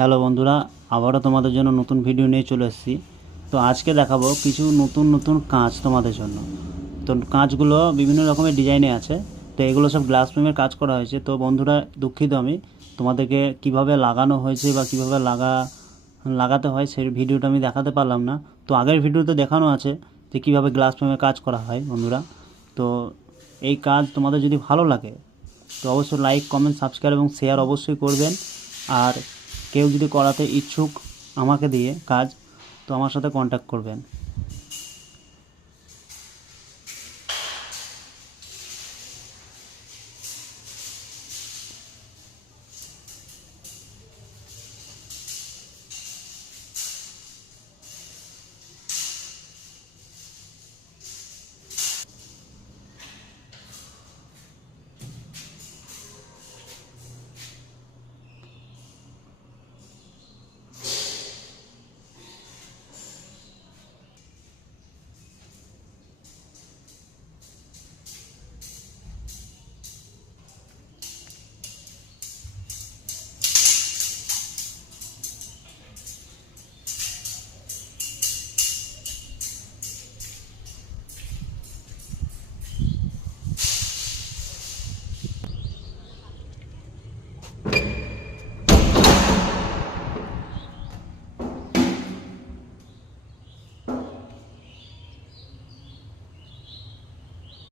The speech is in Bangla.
হ্যালো বন্ধুরা, আবারও তোমাদের জন্য নতুন ভিডিও নিয়ে চলে এসেছি। তো আজকে দেখাবো কিছু নতুন নতুন কাঁচ তোমাদের জন্য। তো কাঁচগুলো বিভিন্ন রকমের ডিজাইনে আছে। তো এগুলো সব গ্লাস ফ্রেমের কাজ করা হয়েছে। তো বন্ধুরা, দুঃখিত আমি তোমাদেরকে কিভাবে লাগানো হয়েছে বা কিভাবে লাগাতে হয় সেই ভিডিওটা আমি দেখাতে পারলাম না। তো আগের ভিডিওতে দেখানো আছে যে কীভাবে গ্লাস ফ্রেমের কাজ করা হয় বন্ধুরা। তো এই কাজ তোমাদের যদি ভালো লাগে তো অবশ্যই লাইক, কমেন্ট, সাবস্ক্রাইব এবং শেয়ার অবশ্যই করবেন। আর কেউ যদি করাতে ইচ্ছুক আমাকে দিয়ে কাজ, তো আমার সাথে কন্ট্যাক্ট করবেন।